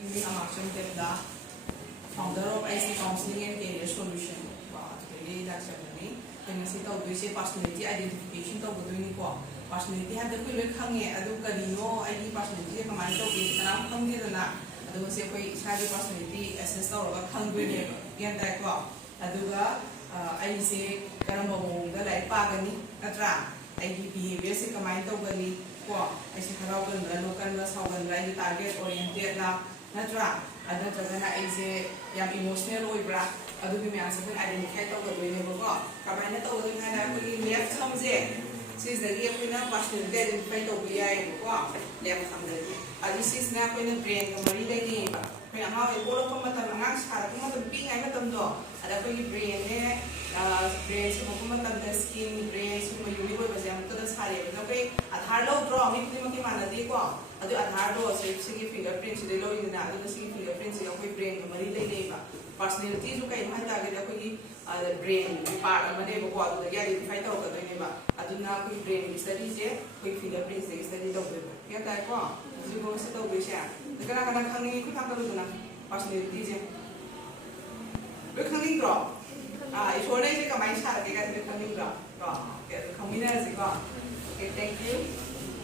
Ini action temda founder of IC Counseling and Career Solution. Jadi lecture ni dengan si tahu dua personality identification tahu betul ni ko. Personality ada kau lek hange, ada karino ID personality kemana tahu kita kenal hange tu na. Ada mesti kau sekali personality assess tahu orang hange ni. Yang tak ko. Ada juga IC kerana bawa muda lai pagan ni. Katra ID behavior si kemana tahu gani ko. IC kerana kan lokan lah sahaja lai target oriented lah. Natra, ada jadinya IC yang emotional oibra. Aduh kami asal pun identify tahu betul ini bawa. Kapan itu tahu dengan ada kami left sama je. Sis dari aku na personal identify tahu biaya bawa left sama je. Aduh sis na aku na brain kembali lagi. Kaya mau ibu lo pematam ngang sekarang pematam ping ay matam do. Ada aku brain ni brain semua pematam the skin brain semua unique macam tu dah sekali. Tapi Aadhaar lo draw ni pun makin mana di ko. Aduh Aadhaar lo segi fingerprint sih lo ini na. Aduh segi fingerprint sih aku brain kembali lagi ba. Personality juga yang mana kita pergi brain part mana dia bawa tu dia identify tahu kata ini ba. Aduh na aku brain study je, aku fingerprint study tahu tu. Ya tak ko. Juga mesti tahu bersih. Kadang-kadang kang ni aku tak tahu tu na personality je. Kang ni draw. Itu orang je kau main cara kita kang ni draw. Okay, kang ni nasi ko. Okay, thank you.